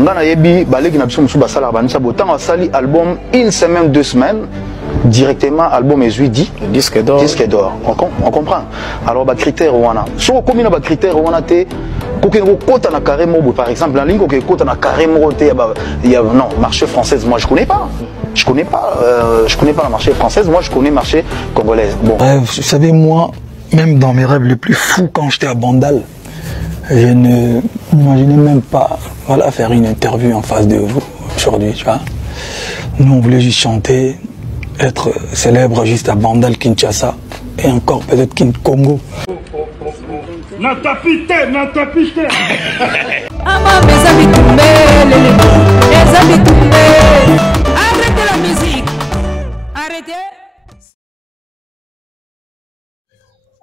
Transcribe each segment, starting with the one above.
ngana yebi baleki na biso musu basala banisa botango asali album une semaine 2 semaines directement album est dit disque d'or on comprend alors ba critère wana so comme na ba critère wana te kokeno kota na carré mobo par exemple la ligne kokeno kota na carré mobo te ya non marché française moi je connais pas la marché française moi je connais marché congolaise bon vous savez moi même dans mes rêves les plus fous quand j'étais à Bandal je ne m'imaginais même pas voilà faire une interview en face de vous aujourd'hui tu vois nous on voulait juste chanter être célèbre juste à Bandal, Kinshasa et encore peut-être Congo. Arrêtez la musique. Arrêtez.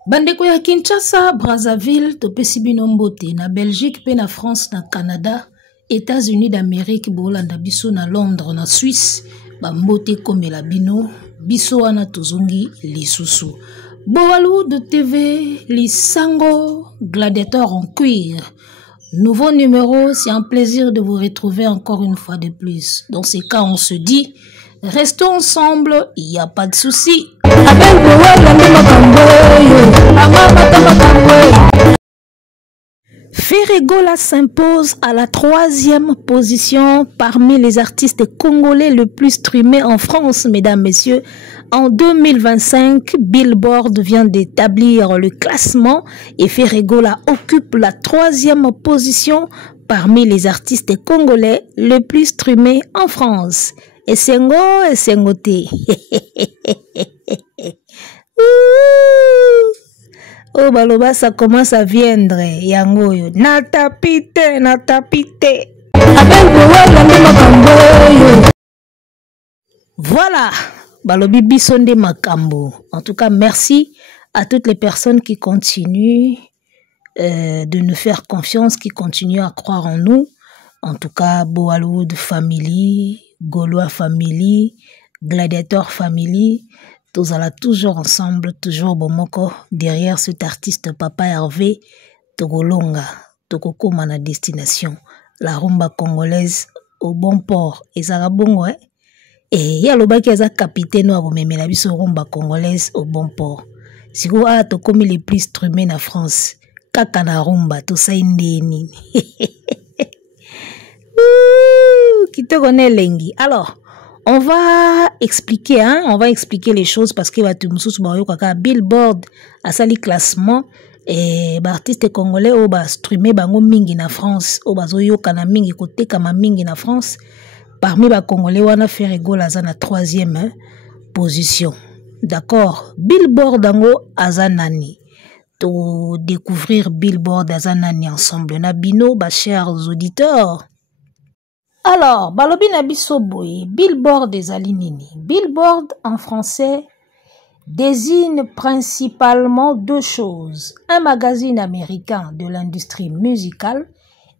Bandeko ya Kinshasa, Brazzaville, topesi bino mbote na Belgique, pe na France, na Canada, États-Unis d'Amérique, bolanda biso na Londres, na Suisse. Bambote komela bino biso wana tozongi lisusu Bollywood TV Lisango gladiateur en cuir nouveau numéro, c'est un plaisir de vous retrouver encore une fois de plus. Dans ces cas on se dit restons ensemble, il n'y a pas de souci. Ferregola s'impose à la 3e position parmi les artistes congolais le plus streamés en France, mesdames, messieurs. En 2025, Billboard vient d'établir le classement et Ferregola occupe la 3e position parmi les artistes congolais le plus streamés en France. Esengo, esengote. Oh baloba ça commence à viendre yangoyo na tapite voilà balobi bisonde makambo. En tout cas merci à toutes les personnes qui continuent de nous faire confiance, qui continuent à croire en nous. En tout cas Bollywood Family, Gaulois Family, Gladiator Family, tous allons toujours ensemble, toujours bomoko derrière cet artiste Papa Hervé Togolonga, Tokokoma na destination, la rumba congolaise au bon port. Et ça va bon ouais. Et ya loba ki aza capitaine wa bomemela biso rumba congolaise au bon port. Siko a tokomi les plus streamés na France. Kaka na rumba to sainde nini. Kitoko ne lengi. Alors on va expliquer, hein? On va expliquer les choses parce que Billboard a sali classement et artiste congolais au bas streamé bango mingi na France, au bas oyo kana mingi côté kama mingi na France. Parmi les congolais wana Ferregola za na 3e position. D'accord? Billboard dango azanani. To découvrir Billboard azanani ensemble. Nabino ba chers auditeurs. Alors, balobi na biso boye, Billboard des alinini. Billboard en français désigne principalement 2 choses. Un magazine américain de l'industrie musicale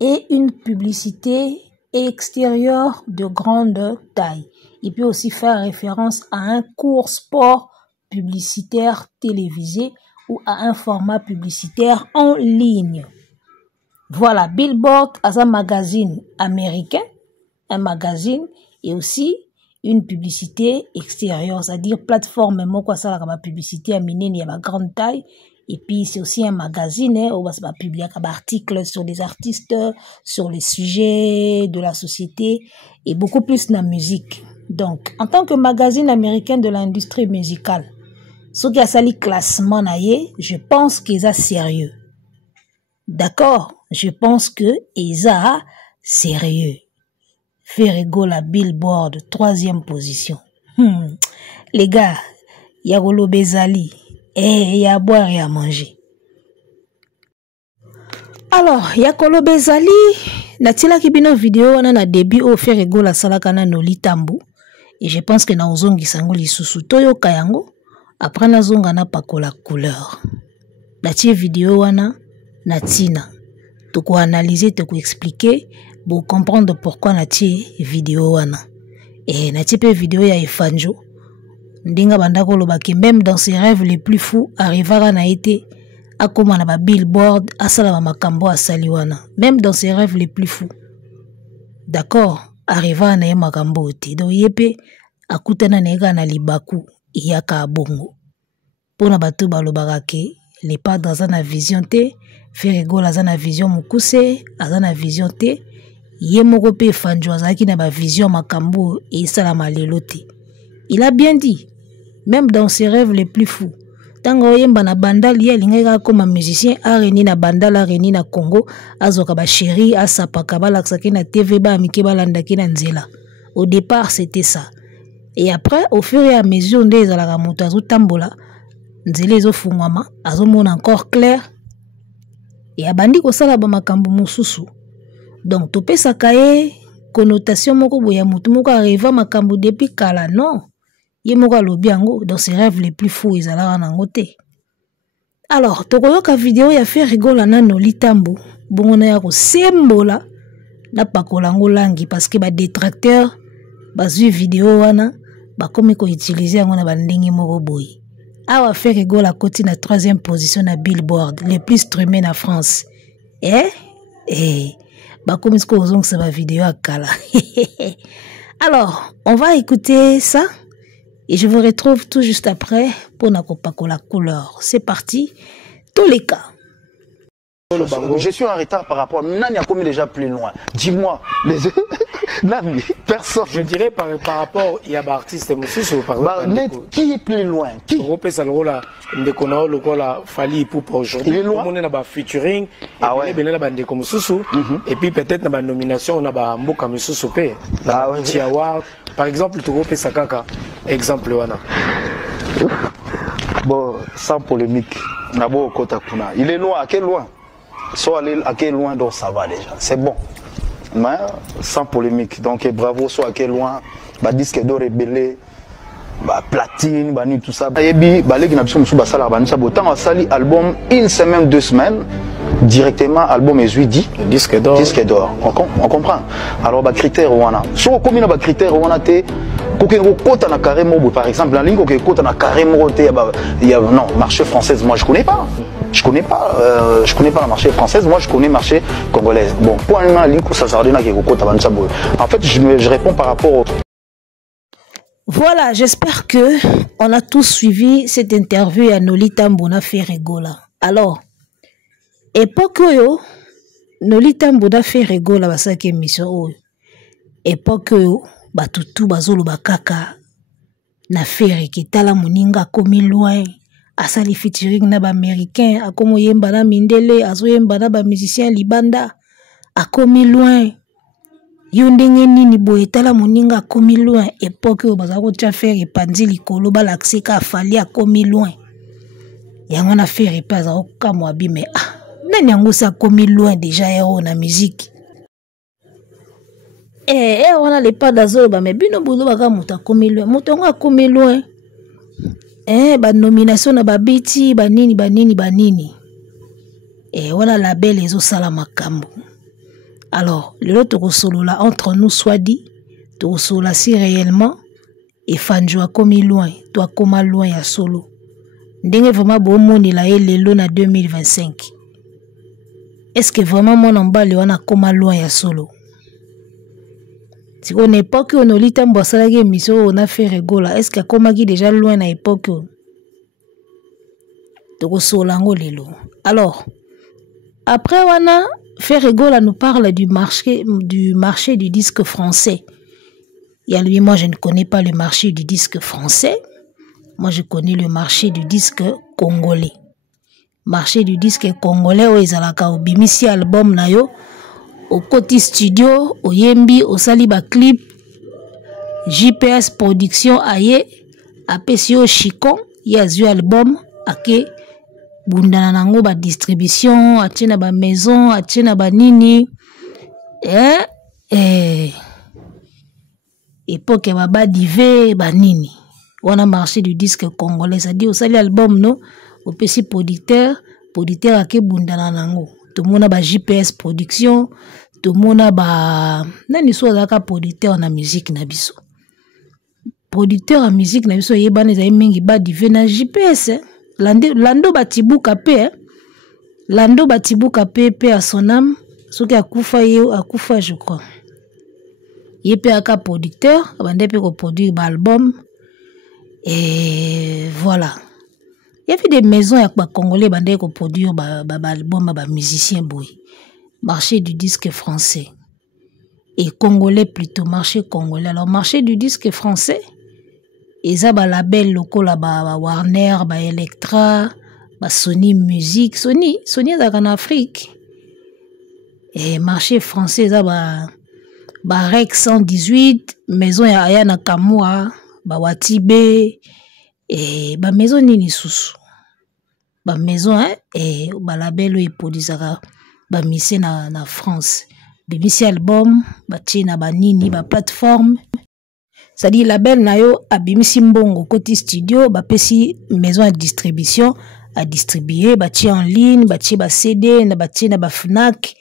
et une publicité extérieure de grande taille. Il peut aussi faire référence à un court sport publicitaire télévisé ou à un format publicitaire en ligne. Voilà, Billboard as un magazine américain, un magazine et aussi une publicité extérieure, c'est-à-dire plateforme, moi quoi ça la publicité à minine, il y a ma grande taille. Et puis c'est aussi un magazine où on va publier des articles sur les artistes, sur les sujets de la société et beaucoup plus dans la musique. Donc, en tant que magazine américain de l'industrie musicale, ce qui a sali classement naïe, je pense qu'ils sont sérieux. D'accord? Je pense que ils sont sérieux. Ferregola Billboard 3e position. Les gars, il y a Golo Bezali. Et il y a à boire et à manger. Alors, il y a Kolo Bezali. Natila kibino vidéo wana na début au Ferregola salakana no litambu. Et je pense que na ozongi sango lisusu toyo kayango. Après na zonga na pakola couleur. Natie vidéo wana natina. Toko analyser, toko expliquer. Pour comprendre pourquoi natie vidéo wana. Et natie pe vidéo ya Efanjo. Ndinga bandako lobaki même dans ses rêves les plus fous arrivera na été akoma na ba Billboard asala ba makambo asali wana même dans ses rêves les plus fous. d'accord arriva na ye makambo te donc ye mpe akutana na ye kaka na libaku eyaka abongo mpona bato balobaka ke les padres aza na vision te Ferregola aza na vision mokuse aza na vision te ye moko mpe efanjo azalaki na bavision makambo esalama lelo te. Il a bien dit même dans ses rêves les plus fous ntango oyemba na bandal ye alingaki kaka koma musicien areni na bandal areni na Congo azoka basheri asapaka balakisaki na TV baamike balandaki na nzela. Au départ c'était ça et après au fur et à mesure nde ezalaka moto azotambola nzela ezofungwama azomona encore clair et abandi kosala bamakambo mosusu donc topesaka ye connotation moko boya motu moko arriva makambo depuis kala non ye moko alobi yango dans ses rêves les plus fous ezalaka nango te. Alors tokoyoka video ya Ferregola na Noli Tambo bongo na ya kosembola na pakola ngo langi parce que ba détracteur bazwi video wana bakomi ko utiliser yango na bandenge moko boyi. Awa Ferregola koti na 3e position na Billboard les plus streamés na France. Bakomi ko ozongisa ba video akala. Alors, on va écouter ça et je vous retrouve tout juste après pour la couleur. C'est parti, tous les cas. Je suis en retard par rapport à Nani a commis déjà plus loin. Dis-moi, les Nani, personne. Je dirais par rapport il y a des artistes qui est plus loin? Qui? Fali pour aujourd'hui. Il est loin. On a featuring. Ah ouais. Et puis peut-être dans la nomination on a Mboka Mususu P. Par exemple, tu repères ça kaka. Exemple wana. Bon, sans polémique. Nabo Kota Kuna. Il est loin, à quel loin? Soit aller à quel loin, donc ça va déjà. C'est bon. Mais sans polémique. Donc bravo, soit à quel loin. Bah disque d'or rébellé. Bah platine, bah tout ça. Yebi, bah les gnabsou msou basala bah nisa botan a sali album une semaine, 2 semaines. Directement album est dit disque d'or. Disque d'or. On comprend. Alors bah critère wana. Soit combien de critères wana te. Kota na carré mobo par exemple la ligne kota na carré mobo te il y a non marché française moi je connais pas la marché française moi je connais marché congolaise bon point la ligne ça sardina qui kota banza boy en fait je réponds par rapport au... Voilà, j'espère que on a tous suivi cette interview à Noli Tambo na Ferregola. Alors époque yo Noli Tambo na Ferregola basaki émission oyo époque yo batutu bazolo bakaka na Ferre ki tala moninga komi loin asali featuring na ba américain akomo yemba na mindele azoyemba na ba musicien libanda akomi loin yo ndenge nini boye tala moninga akomi loin époque bazako tia Ferre pandi likolo balakisi ka fali akomi loin yango na Ferre pe azako kamwa bime nani yango sa akomi loin déjà héros na musique. On a les pas d'azolo, mais bino boulot baka muta komi loin. Mutonga komi loin. Ba nomination na ba biti, ba nini. On a label les osala makambo. Alors, le lot solo là entre nous soit dit, to solo si réellement et fanjo a komi loin, toi koma loin ya solo. Ndenge vraiment bo moni la lelo na 2025. Est-ce que vraiment mon embale wana koma loin ya solo? Si on époque on Noli Tambo asalaki émission on a Ferregola est-ce qu'akomaki déjà loin à époque tokosolango lelo. Alors après wana Ferregola nous parle du marché du disque français. Il y a lui, moi je ne connais pas le marché du disque français. Moi je connais le marché du disque congolais. Marché du disque congolais où ils alaka obimisi album na yo au Côté Studio, au Yembi, au Saliba Clip, JPS Production, aye, apesio Chicon, yazu album, ake, bundana nango ba distribution, atena ba maison, atena ba nini, époque ba divé, ba nini. On a marché du disque congolais, ça dit au sali album, no, au PC producteur ake bundana nango. Tout le monde a ba JPS Production, tout le monde a ba nani so zaka producteur na musique na biso. Producteur en musique na biso yebane za mingi ba dive na JPS. Lando batibuka pe Lando batibuka pe à son âme, ce qui akufa je crois. Il est un producteur, il peut produire un album. Et voilà. Il y a des maisons avec les Congolais qui produisent des albums, des musiciens. Marché du disque français. Et Congolais plutôt, marché congolais. Alors, marché du disque français, ils ont des labels locaux, Warner, Electra, Sony Music. Sony est en Afrique. Et marché français, ils ont Rex 118, maison ya Ayana Kamua, Watibé, et maison nini susu. Maison, et label et podisaka, mission na France. Bimisi album, china nini, plateforme. C'est-à-dire label na yo abimisi mbongo côté studio, pesi maison de distribution à distribuer, chi en ligne, chi CD, chi na Fnac.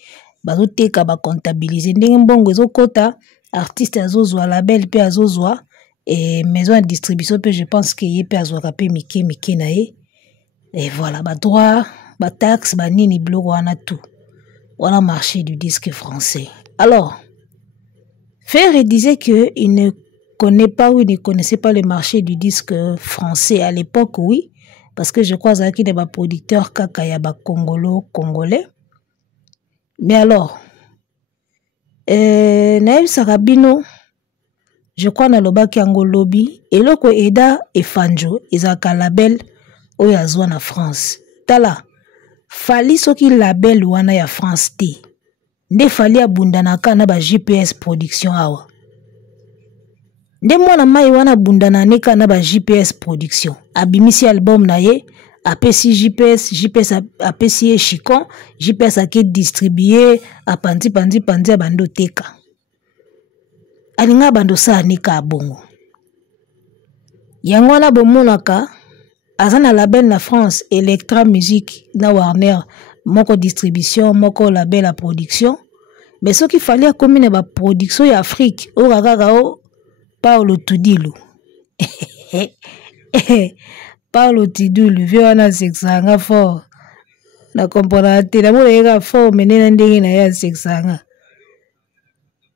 Bazoteka ba comptabiliser ndenge mbongo ezokota artiste azozwa label pe azozwa et maison de distribution pe je pense que ye pe azwa pe mike na ye et voilà ba droit ba taxe ba nini blog wana tout voilà marché du disque français. Alors Ferre disait que il ne connaît pas ou il ne connaissait pas le marché du disque français à l'époque. Oui, parce que je crois qu'il y a des producteurs kaka ya ba congolais. Mais alors, Naïf Sarabino, je crois na lobaki yango lobby, et loko Eda et Fanjo, ils ont un label au yazwa na France. Tala, fali soki label wana ya France T. Nde fali abundanaka na ba GPS production awa. Nde mwana mai wana bundana neka na ba GPS production. Abimisi album na ye. APC GPS APC Chicon, GPS a qui distribué à pandi a bando teka. Alinga bando sa nika bongo. Yango na bomonaka azana label na France Electra Music na Warner moko distribution moko label à production. Mais ce qu'il fallait comme une production en Afrique au kaka o Paulo Tudilu. Paulo Tidulu, vieux wana sexanga fort. Na komponate, na mwana yega fort, menena ndenge na ya sexanga.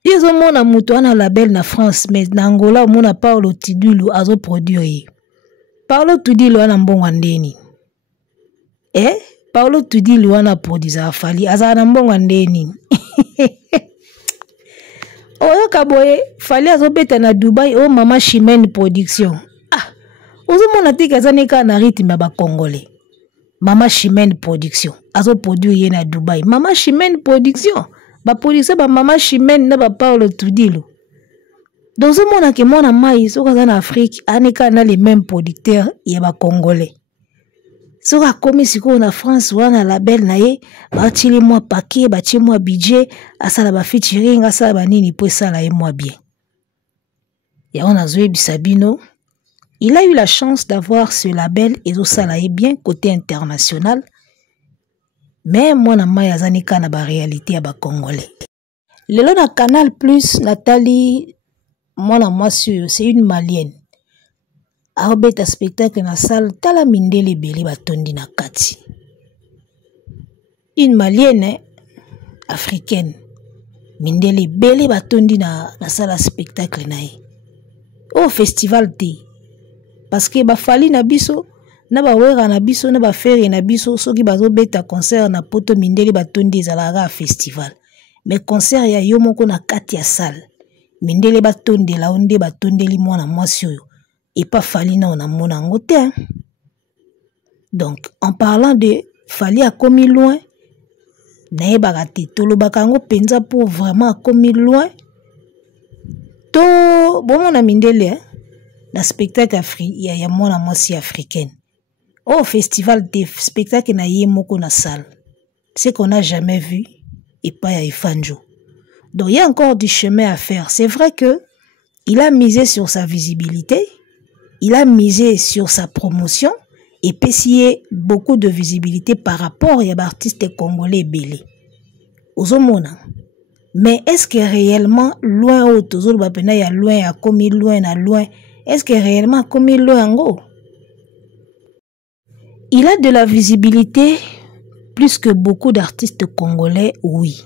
Izo mona mutu wana label na France, mais na Angola mona Paulo Tidulu azo produire. Paulo Tidulu wana mbongo ndeni. Paulo Tidulu wana produisa afali, aza na mbongo ndeni. Oyo kaboye, fali azo beta na Dubai, o Mama Chimène production. Ozo mona tika zaneka na rythme ba congolais. Mama Chimène production. Azo produire na Dubai. Mama Chimène production. Ba production ba Mama Chimène na ba Paulo Tudilu. Donc ozo mona ke mona mai soka za na Afrique aneka na les mêmes producteurs ya ba congolais. Soka komi siko na France wana label na ye ba tili moi paquet ba tili moi budget asala ba featuring asala ba nini po sala ye moi bien. Ya on a zoé bisabino. Il a eu la chance d'avoir ce label et ça l'a bien côté international. Mais moi, na maya zanika na ba réalité à ba congolais. Le long na Canal Plus, Nathalie, moi c'est une malienne. Arobeta spectacle na salle, tala mindele beli batondi na kati. Une malienne africaine. Mindele beli batondi na salle spectacle na ye. Au festival T. Parce que ba fali na biso na ba wera na biso na ba fere na biso soki bazo beta concert na poto mindeli batondi ezalaka festival mais concert ya yo moko na kati ya salle mindeli batondi la onde batondeli mwana mwasi oyo et pas fali na ona mona ngote hein? Donc en parlant de fali a commis loin na yebaka te tolobaka ngo penza pour vraiment commis loin to bon na mindeli hein? La spectacle africain, il y a mon amosi africaine. Au festival des spectacles na yé moko na salle. C'est qu'on n'a jamais vu et pas à Ifanjo. Donc il y a encore du chemin à faire. C'est vrai que il a misé sur sa visibilité, il a misé sur sa promotion et payé beaucoup de visibilité par rapport à l'artiste congolais belé. Ozomona. Mais est-ce que réellement loin au tozolo bapena ya loin a commis loin à loin? Est-ce que réellement commis loin en il a de la visibilité plus que beaucoup d'artistes congolais, oui.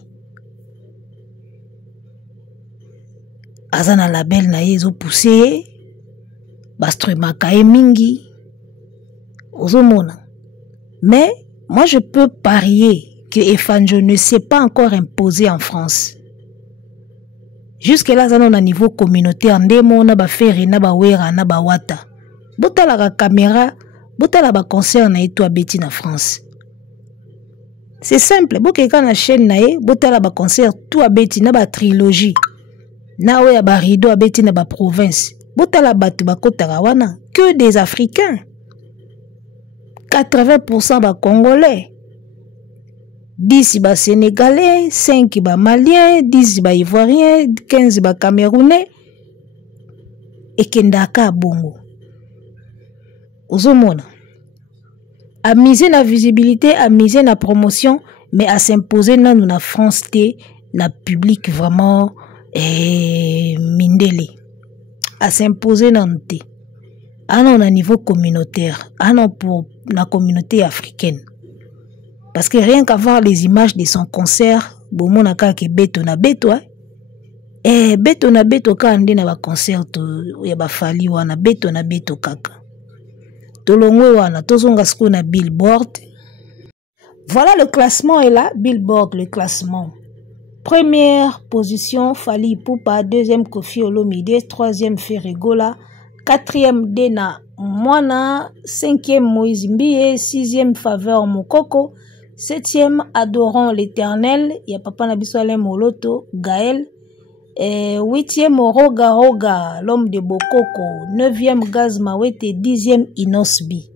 azana label na yezo poussé bastrumaka e mingi ozomona. Mais moi je peux parier que Efanjo ne s'est pas encore imposé en France. Jusque là ça na niveau communautaire ndemo na ba fere na ba wera na ba wata. Botala la caméra, botala ba concert na eto abeti na France. C'est simple, bokeka na chaîne na ye, botala ba concert tout abeti na ba trilogie. Na oya ba rideau abeti na ba province. Botala batu bakotaka wana que des Africains. 80% ba Congolais. 10 ba Sénégalais, 5 ba Maliens, 10 ba Ivoiriens, 15 ba Camerounais. Et kendaka bongo. Ozomona. À miser la visibilité, à miser la promotion, mais à s'imposer dans la France, na public vraiment mindele. À s'imposer dans le thé. À un niveau communautaire, à pour la communauté africaine. Parce que rien qu'à voir les images de son concert, bon mon aka ke beto na beto beto na beto ka ande na ba concert ya ba fali wana beto na beto kaka. Tolongwe wana tozonga siko na Billboard. Voilà le classement est là, Billboard le classement. Première position Fally Ipupa, deuxième Koffi Olomide, troisième Ferregola, quatrième Dena Mwana, cinquième Moïse Mbie, sixième Faveur Mokoko, septième Adorant l'Éternel, y a Papa Nabisoalem Moloto, Gaël, huitième Roga Roga, l'homme de Bokoko, neuvième Gaz Mawete, dixième Inosbi.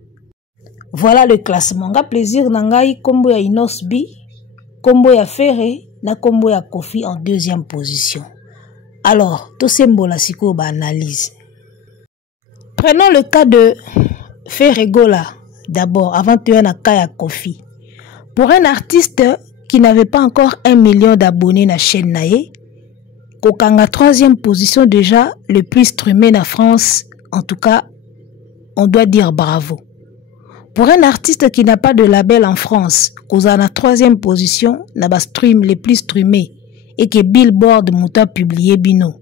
Voilà le classement. Nga plaisir nangai kombo ya Inosbi, kombo ya Ferre, na kombo ya Koffi en deuxième position. Alors, tout sembola siko ba analyse. Prenons le cas de Ferregola d'abord, avant de tuer na cas ya Koffi. Pour un artiste qui n'avait pas encore 1 million d'abonnés na chaîne nae, Kokanga troisième position déjà, le plus streamé na France, en tout cas, on doit dire bravo. Pour un artiste qui n'a pas de label en France, Kozana troisième position, n'a pas stream les plus streamés, et que Billboard mouta publié bino.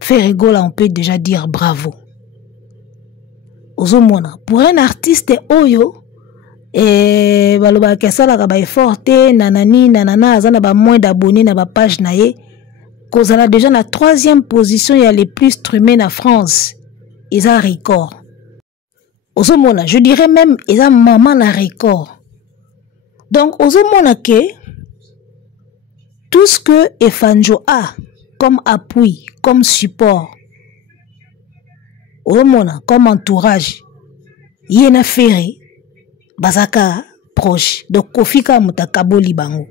Ferregola, on peut déjà dire bravo. Ozomona, pour un artiste oyo, et baloba kesala ka ba forte nanani nanana azana ba moins d'abonnés na ba page nae, Kozana déjà na troisième position, il y a les plus streamés en France. Ils ont un record. Ozomona, je dirais même, ils ont maman na record. Donc, Ozomona que tout ce que Efanjo a comme appui, comme support, Ozomona, comme entourage, Yena Ferre, Bazaka proche. Donc, Koffi ka mutakaboli bango.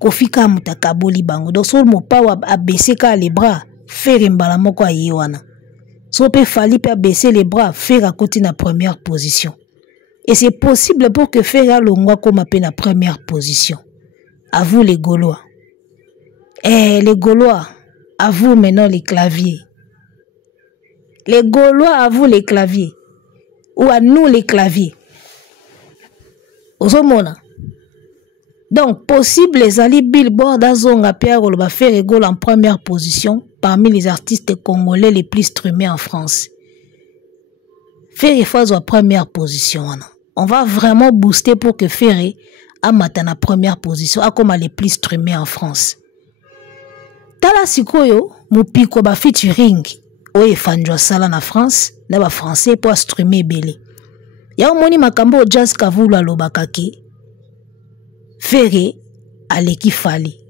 Koffi ka mutakaboli bango. Donc, sur mon pas à baisser les bras, Ferre mbala moko ayewana. So pe Fally pe baisser les bras, Ferre à côté na première position. Et c'est possible pour que Ferre longwa comme à na première position. À vous les Gaulois. Les Gaulois, à vous maintenant les claviers. Les Gaulois, à vous les claviers. Ou à nous les claviers. Ozomona. Donc, possible les alliés Billboard à Zonga Pierre Oloba Ferregola en première position parmi les artistes congolais les plus streamés en France. Ferre Fozo en première position. On va vraiment booster pour que Ferre a matana première position, a comme les plus streamés en France. Tala sikoyo, mupiko ba featuring, oye Fanjo Sala na France, na ba français pour streamer belé. Ya omoni makambo jazz kavulu alobakaki. Ferre aleki Fally.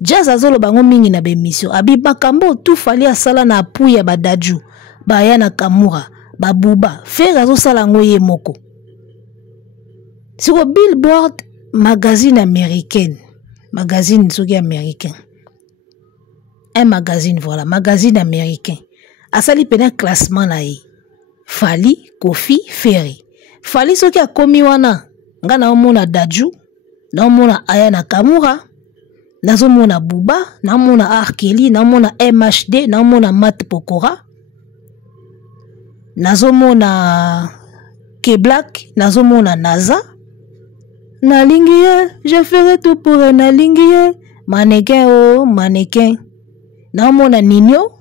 Jazz azolo bango mingi na bemission. Abi makambo tout Fally asala na apuya badaju. Bayana Kamura, babuba. Ferre azo sala ngoye moko. Sur Billboard, magazine américaine. Magazine soki américain. Un magazine, voilà. Magazine américain. Asali pena classement na ye. Fally, Koffi, Ferre. Fally soki akomi wana. Nga na omona daju. Na omona Aya Nakamura. Na omona Buba. Na omona Arkeli. Na omona MHD. Na omona Matt Pokora. Na omona K-Black. Na omona Naza. Nalingiye, je ferai tout pour un nalingiye. Mannequin, oh, mannequin. naomona Nino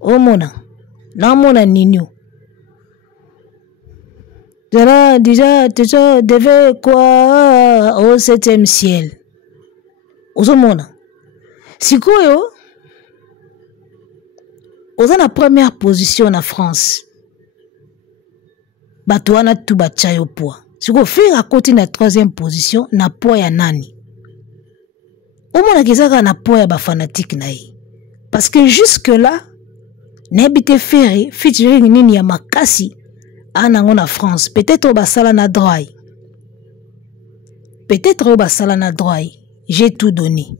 omona naomona Nino déjà devait quoi au 7e ciel ozomona sikoyo oza na première position na France bato wana tu batya yo poids sikoyo faire à côté na 3e position na poids ya nani omona kezaka na poids ya bafanatique na ye parce que jusque là nayebi te faire featuring nini ya makasi anango na France peut-être basala na droit peut-être basala na droit j'ai tout donné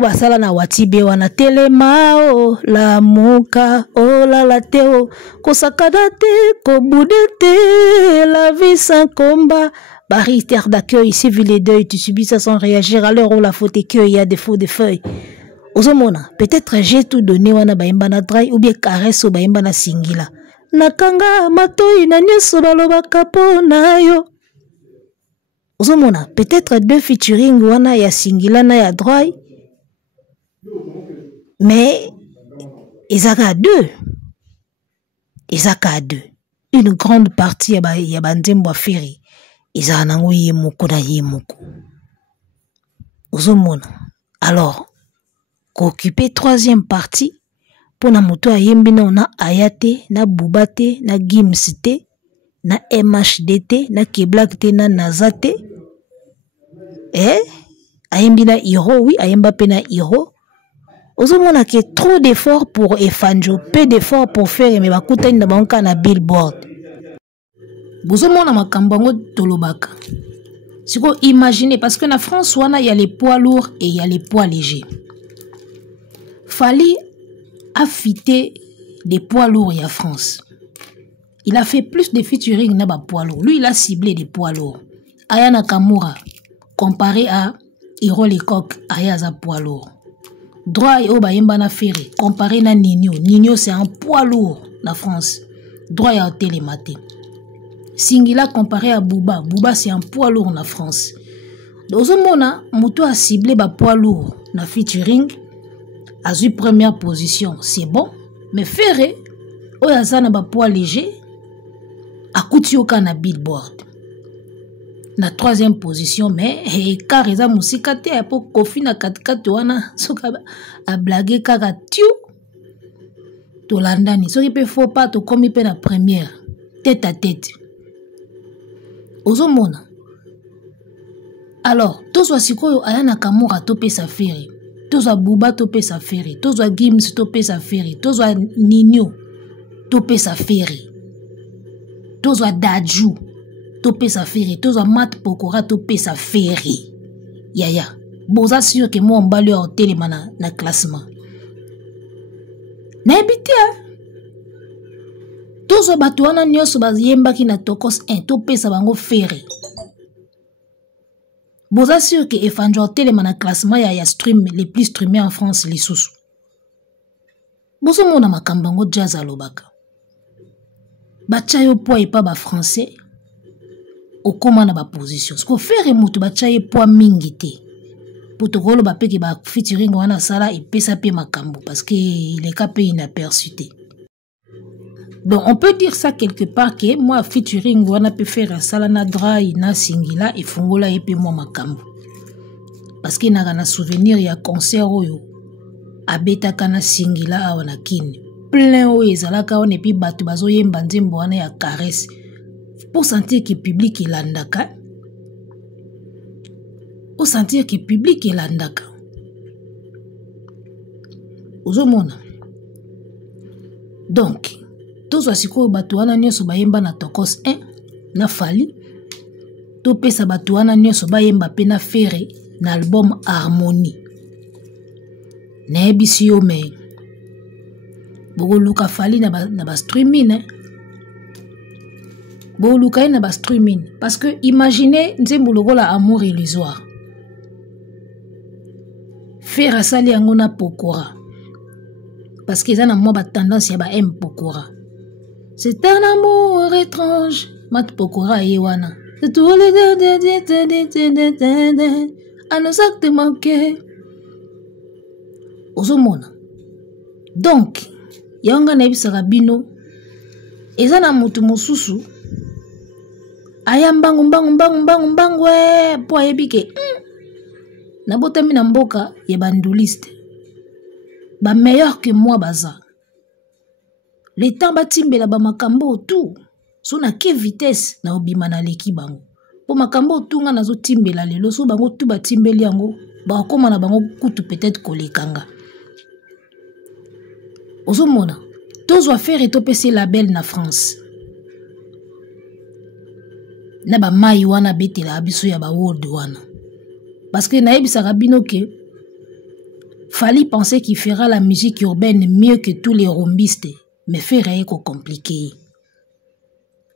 basala na watibe wana telema la muka la teo kosakada te kobude te la vie sans combat barrière d'accueil civil et deuil tu subis ça sans réagir à l'heure où la faute est qu'il y a des faux de feuilles ozomona peut-être j'ai tout donné wana baimba na dry ou bien caresse o baimba na singila nakanga matoi na nyeso balobaka po na yo ozomona peut-être 2 featuring wana ya singila na ya dry mais ezaka 2 une grande partie ya banzembo aferi ezaka nango ye moko na ye moko ozomona alors occuper 3e partie pour na moto ayembi na ayate na bubate na gimsite na MHDT na keblak te na nazate ayembi na hero oui ayemba pe na hero ozomona ke trop d'efforts pour Efanjo peu d'efforts pour faire mais bakutani na banka na billboard bozomona makambo ngo tolobaka siko imaginez parce que na France wana y a les poids lourds et il y a les poids légers. Fally a fité des poids lourds en France. Il a fait plus de featuring na ba poids lourds. Lui, il a ciblé des poids lourds. Aya Nakamura, comparé à Hiro Lecoq, Aya za poids lourd. Droit et Obayemba na Ferré, comparé à Nino. Nino, c'est un poids lourd na France. Droit et Télématé. Singila comparé à Bouba. Bouba, c'est un poids lourd na France. Dans ce moment, Mouto a ciblé ba poids lourd na featuring. A eu première position, c'est bon. Mais Ferré, Oyazana ba poids léger, a Koutioka na billboard. Na 3e position, mais car eza musika te pour Kofi na 4 wana soka a blaguer kaka tiu. To landani, soki pe faut pas to komi pe na première, tête à tête. Ozomona. Alors, tozwa sikoyo aya Nakamura tope sa Ferré. Tozwa Bouba tope sa Ferré, tozwa Gims tope sa Ferré, tozwa Nino tope sa Ferré, tozwa Dadju tope sa Ferré, tozwa Mat Pokora tope sa Ferré. Yaya, boza sûr que moi on balue au téléma na classement. Na ebite tozwa bato wana nyonso baziyembaki na tokos 1 tope sa bango Ferré. Boza sûr que Efanjo téléma na classement ya stream les plus streamés en France les sous. Bozo mona makambango jazz alobaka. Bacha yo poids et pas ba français. Au comment na ba position. Ce qu'on fait remoto bacha yo poids mingi te. Poto golo ba peke ba featuring wana sala et pesa pe makambo parce que les cas pe inaperçu te. Donc on peut dire ça quelque part que moi featuring wana peut faire sala na dry na singila et fungola et pe moi makambo. Parce que na souvenir ya concert oyo abeta kana singila awana kini. Plein oyo ezalaka on et puis batu bazo yemba nzembo wana ya caresse. Pour sentir que public elandaka. Pour sentir que public elandaka. Ozomona. Donc tozwa sikoyo bato wana nyonso bayemba na tokos 1 na Fally topesa bato wana nyonso bayemba pe na Ferré na album Harmonie nayebisi yo me bokoluka Fally na ba streaming bokoluka na ba streaming parce que imaginez nzembo lokola Amour illusoire Ferré asali yango na Pokora parce que ça na moi ba tendance ya ba M Pokora. C'est un amour étrange. Mat Pokora yewana. C'est tous les à nos actes manqués. ozomona. Donc yanga na yebisaka bino eza na mutu mosusu aya mbangu po ayebi ke nabotami na mboka ya banduliste ba meilleur que moi baza le temps batimbela ba makambo tout so na ke vitesse na obima na leki bango po makambo tout nga nazo timbela lelo so bango tout batimbeli yango ba koma na bango kutu peut-être kolekanga ozomona tozwa faire etopesi label na France na ba mai wana betela biso ya ba world wana parce que naebisaka bino ke Fally pensait qu'il fera la musique urbaine mieux que tous les rumbistes, mais ferait compliqué.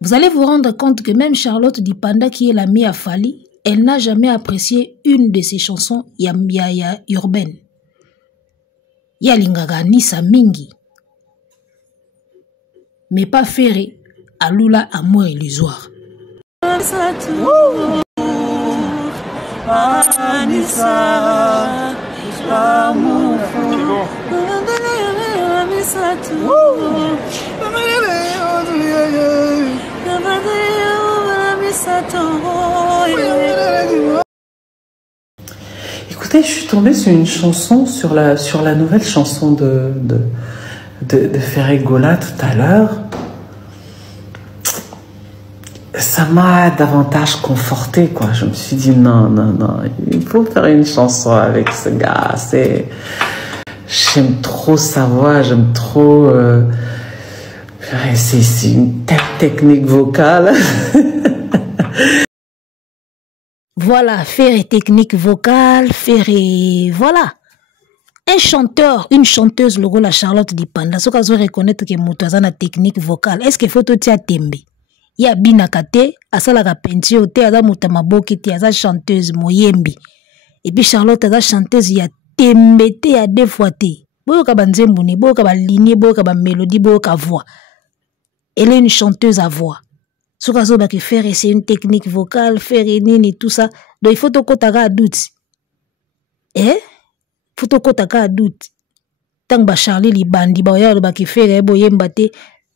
Vous allez vous rendre compte que même Charlotte Dipanda, qui est l'amie à Fally, elle n'a jamais apprécié une de ses chansons urbaines. Ya lingaga ni sa mingi. Mais pas ferré, à Lula amour illusoire. Écoutez, je suis tombée sur une chanson, sur la nouvelle chanson de Ferregola tout à l'heure. Ça m'a davantage confortée, quoi. Je me suis dit, non, il faut faire une chanson avec ce gars. J'aime trop sa voix, j'aime trop... c'est une technique vocale. Voilà, faire technique vocale, voilà. Un chanteur, une chanteuse, logo la Charlotte Dipanda, ce qu'on doit reconnaître que Moutazana technique vocale. Est-ce qu'il faut tout tia tembe? Il y a binakate, asala ka peinture, te aza mutamaboki, te aza chanteuse moyembi. Et puis Charlotte aza chanteuse, il y a tembe, te a deux fois te. Boyo ka banzembuni, boyo ka ba lignée, boyo ka ba mélodie, boyo ka voix. Elle est une chanteuse à voix. Ce qu'on doit faire, c'est une technique vocale, faire nini, tout ça. Donc il faut to kotaka à doute. Eh? Faut to kotaka à doute. Tant ba Charlie li bandi, ba oya ba ki faire boyemba te,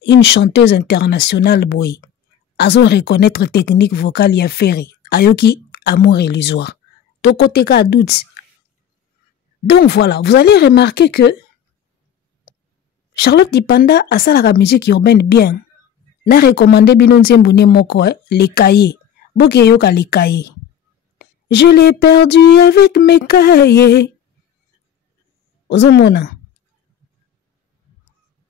une chanteuse internationale boy. Azo reconnaître technique vocale ya ferré. Ayoki amour illusoire. To koteka à doute. Donc voilà, vous allez remarquer que Charlotte Dipanda a ça la musique urbaine bien. Na recommandé bino nzembune moko les cahiers. Boke yoka les cahiers. Je l'ai perdu avec mes cahiers. Ozomona.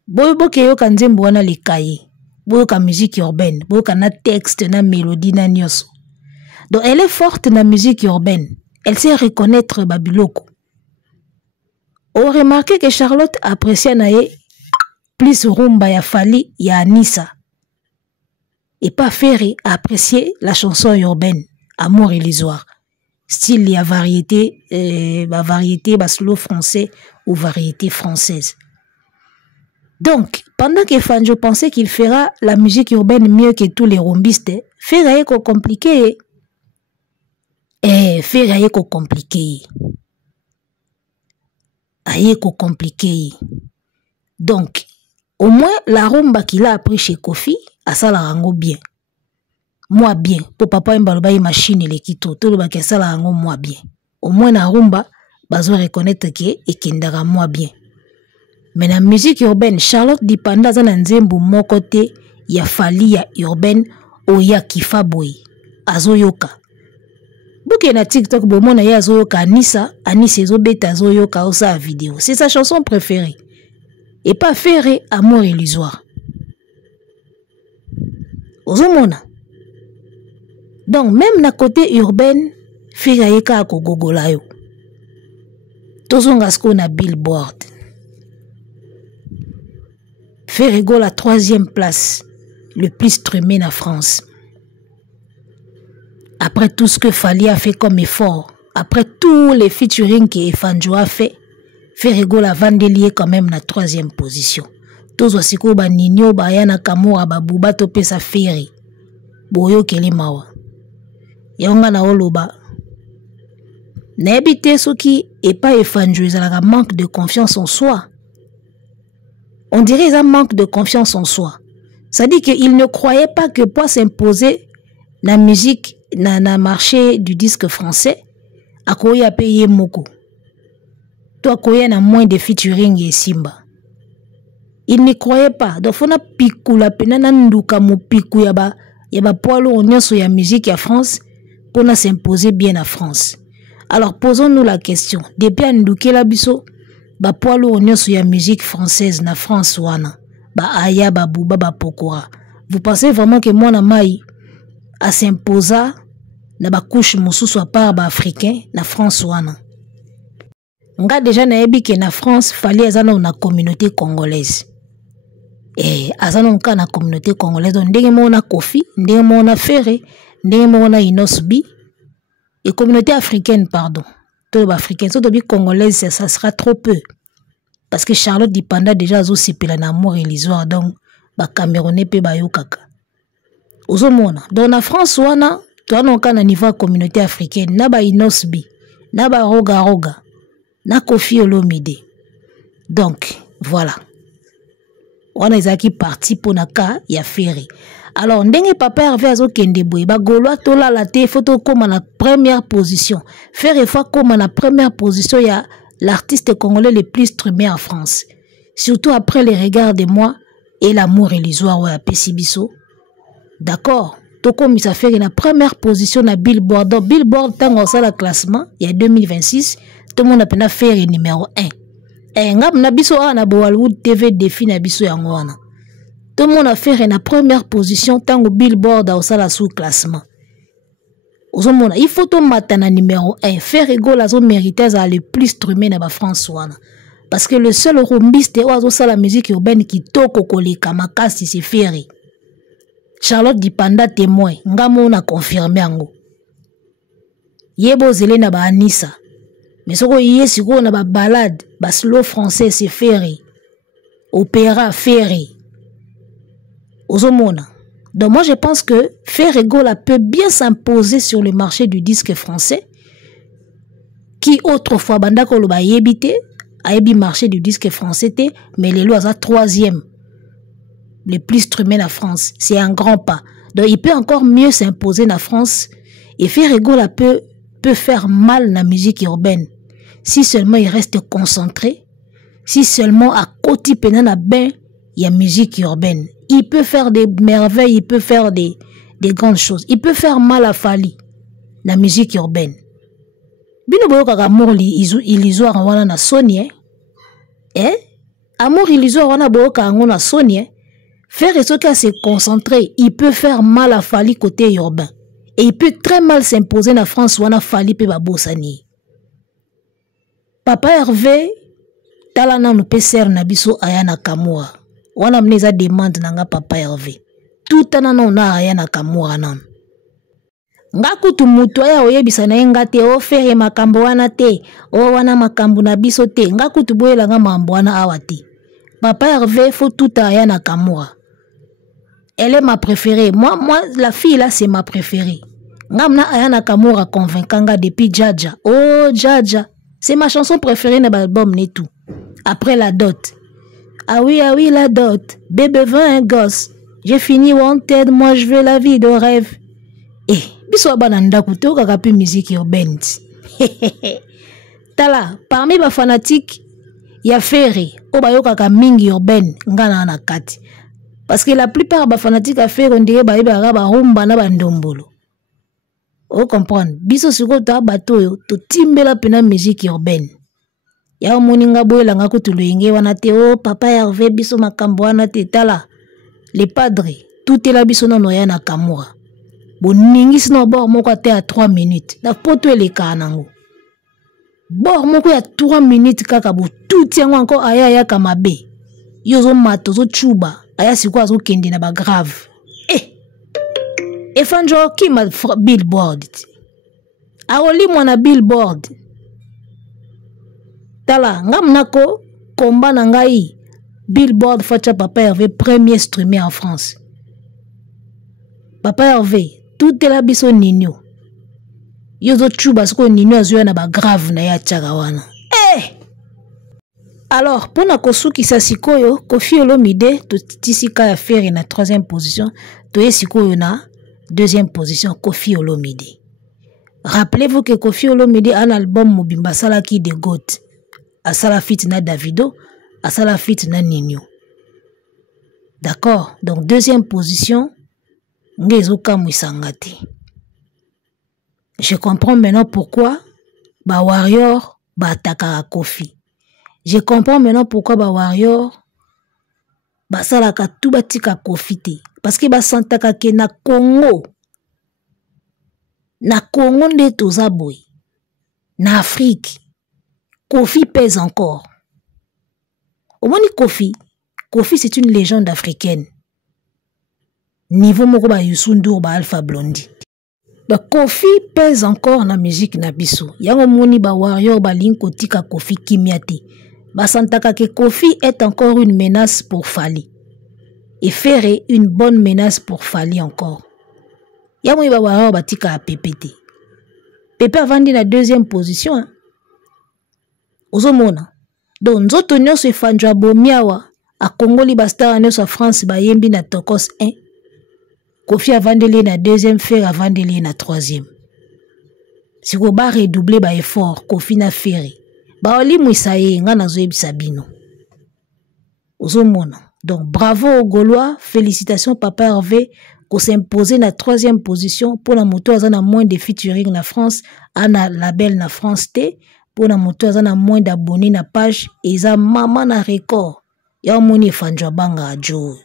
Boke yoka nzembu wana les cahiers. Boka musique urbaine. Boka na texte na mélodie na nyoso. Donc elle est forte na musique urbaine. Elle sait reconnaître babiloko. On remarque que Charlotte apprécie nae plus rumba ya Fally ya Anissa. Et pas Ferré apprécier la chanson urbaine, amour illusoire. Style ya variété, variété slow français ou variété française. Donc, pendant que Fanjo pensait qu'il fera la musique urbaine mieux que tous les rumbistes, Ferré est compliqué. Ferré est compliqué. Ayeko compliqué. Donc, au moins, la rumba qu'il a appris chez Kofi, à ça la rango bien. Moi bien. Pour papa mbaloba y machine les kito. Tout le baké ça la rango moi bien. Au moins, la rumba, bazo reconnaître que et kindara moi bien. Mais la musique urbaine, Charlotte Dipanda zana nzembu mon côté, ya Fally ya urbaine, o ya kifa boy. Azo yoka. Bouke na TikTok, bo mona ya azo yoka Anissa ezo beta azo yoka osa vidéo. C'est sa chanson préférée. Et pas Ferré, amour illusoire. Ozomona. Donc, même na côté urbaine, Ferré ka ko gogola yo. Tozonga sko na Billboard. Ferré go la 3e place, le plus streamé en France. Après tout ce que Fally a fait comme effort, après tous les featuring que Fanjo a fait, Ferrego la vandelier quand même na 3e position. Tozo siko ba ninyo ba yana kamura ba buba to pesa Ferré. Boyo kele mawa. Yonga na oloba. N'habiter ce qui est pas évangélisé, la manque de confiance en soi. On dirait un manque de confiance en soi. Ça dit qu'il ne croyait pas que pour s'imposer la musique dans le marché du disque français, à quoi il a payé Moko. Toi, quoi il y a moins de featuring et Simba. Il ne croyait pas. Donc, il faut piku la penana nduka mo piku yaba poilo onyo sur la musique à France pour s'imposer bien à France. Alors, posons-nous la question. Depuis nduke la biso, ba poilo onyo sur la musique française na France wana, ba aya ba buba ba pokora. Vous pensez vraiment que moi na mai a s'imposer na ba couche mosusu à part ba africain na France wana? Nga déjà na ebi que na France fallait azana una communauté congolaise. Et azana on na communauté congolaise donc ndenge mona Kofi, ndenge mona Ferré, ndenge mona Inosbi et communauté africaine pardon. Tout les africains surtout bi congolaise ça sera trop peu. Parce que Charlotte Dipanda déjà zo sepela na amour et l'histoire donc ba Camerounais pe ba yokaka. Ozo mona donc na France wana toi non ka na niveau communauté africaine na ba Inosbi, na ba Roga Roga. Na Kofi Olomide. Donc, voilà. On a qui parti pour naka ya Ferré. Alors, ndenge papa Hervé azo kende boy, ba goloa tola la te photo comme na première position. Ferré fois comme na première position, il y a l'artiste congolais le plus streamé en France. Surtout après les regards de moi et l'amour illusoire ouais, à Pessibiso. D'accord. Toko misa Ferré na première position na Billboard. Donc, Billboard tango ça la classement, il y a 2026. Tout le monde a pena faire numéro 1. Et ngam na biso na Bollywood TV défi na biso yango wana. Tout le monde a fait na première position tango Billboard a osala sous classement. Ozomona, il faut to matana numéro 1. Faire égol azo mérité za le plus streamé na ba France wana. Parce que le seul rumbiste ozo sala musique urbaine qui toko koleka makasi c'est Ferré. Charlotte Dipanda témoin, ngamo na confirmé yango. Yebo zele na ba Anissa. Mais ce qu'on y est, c'est qu'on a ba balade, ba slow français, c'est Ferré. Opéra, Ferré. Ozomona. Donc moi, je pense que Ferré Gola peut bien s'imposer sur le marché du disque français, qui autrefois, banda ko lo ba yebite, a yebi marché du disque français, mais les lois à troisième. Le plus streamé en France. C'est un grand pas. Donc il peut encore mieux s'imposer en France. Et Ferré Gola peut faire mal la musique urbaine. Si seulement il reste concentré, si seulement à côté penana ben, il y a musique urbaine. Il peut faire des merveilles, il peut faire des grandes choses. Il peut faire mal à Fali, la musique urbaine. Bino boyo kaka amour illusoire wana na Sony, amour illusoire wana boyo kaka na Sony, faire ce cas se concentrer, il peut faire mal à Fali côté urbain. Et il peut très mal s'imposer na France wana Fali pe babosani. Papa Hervé, talana nous peut ser na biso ayana kamua. Wana mneza demande nanga Papa Hervé. Tout anana na ayana kamua nan. Nga kutu mutu aya oyebisa na yenga te o fere makambo wana te o wana makambo na biso te nga kutu boyela nga mambo wana awa te. Papa Hervé faut tout ayana kamua. Elle est ma préférée. Moi la fille là c'est ma préférée. Ngamna ayana kamura convaincanga depuis Djadja. Oh Djadja. C'est ma chanson préférée dans l'album Netou. Après la dot. Ah oui, la dot. Bébé veut un gosse. J'ai fini wanted, moi je veux la vie de rêve. Eh, biso bananda kuto kakapi musique urbaine. Tala, parmi les fanatiques, il y a Ferré. Obayo kaka mingi urbaine, ngana na kati. Parce que la plupart des fanatiques à Ferré, on dirait ba rumba na bandombolo. Vous comprenez? Biso siko ta bato yo to timbela pena musique urbaine. Ya moninga boyela nga kutu loyenge wana te o Papa Hervé biso makambo wana te tala. Les padres, tout est là biso na noya na kamura. Boningi sino bord moko te à 3 minutes. Na poto ele kanango. Bord moko ya 3 minutes kaka bo tout yango encore aya kamabe. Yozo mato zo chuba aya siko azo kende na ba grave. Et Fanjo qui m'a Billboard. Aoli mwana Billboard. Tala, ngamnako komba na ngai Billboard facha Papa Hervé premier streamé en France. Papa Hervé, tout est là biso nino. Yozo chuba siko nino azuya na ba grave na ya chagawana. Alors, pour na kosuki sa sikoyo, Koffi Olomide, to tisika ya faire na 3e position, to ye sikoyo na 2e position, Koffi Olomide. Rappelez-vous que Koffi Olomide a un album Mobimba Salaki de Goat. A sala fit na Davido, a sala fit na Nino. D'accord? Donc, 2e position, Ngezoka Mouissangate. Je comprends maintenant pourquoi ba Warrior ba ataka Koffi. Je comprends maintenant pourquoi ba Warrior ba salaka tout batika Koffi te. Parce que ba santaka ke na Congo. Na Congo nde toza boy. Na Afrique. Koffi pèse encore. Au moins Koffi c'est une légende africaine. Niveau moko ba Youssou N'Dour ba Alpha Blondy. Ba Koffi pèse encore na musique na biso. Yango moni ba Warrior ba linko tika Koffi kimiate. Ba santaka ke Koffi est encore une menace pour Fally. Et Ferré une bonne menace pour Fally encore. Yango moni ba Warrior ba tika a PPT. Pepe a vendu la 2e position. Hein? Ozomona. Donc nzoto nyonso efanjwa bomiawa a Congoli ba star nyonso a France ba yembi na Tokos 1. Koffi a vendeli na 2e, Ferré a vendeli na 3e. Si ko ba redoubler ba effort, Koffi na Ferré. Ba oli mwisaye nga na zoyebisa bino. Ozomona. Donc bravo aux Gaulois, félicitations Papa Hervé ko s'imposer na 3e position pour la moto azana moins de featuring na France, ana label na France T, pour la moto azana moins d'abonnés na page, eza mama na record. Ya moni fanjwa banga ajo.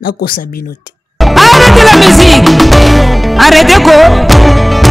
Na ko sabinote. Arrêtez la musique. Arrêtez quoi?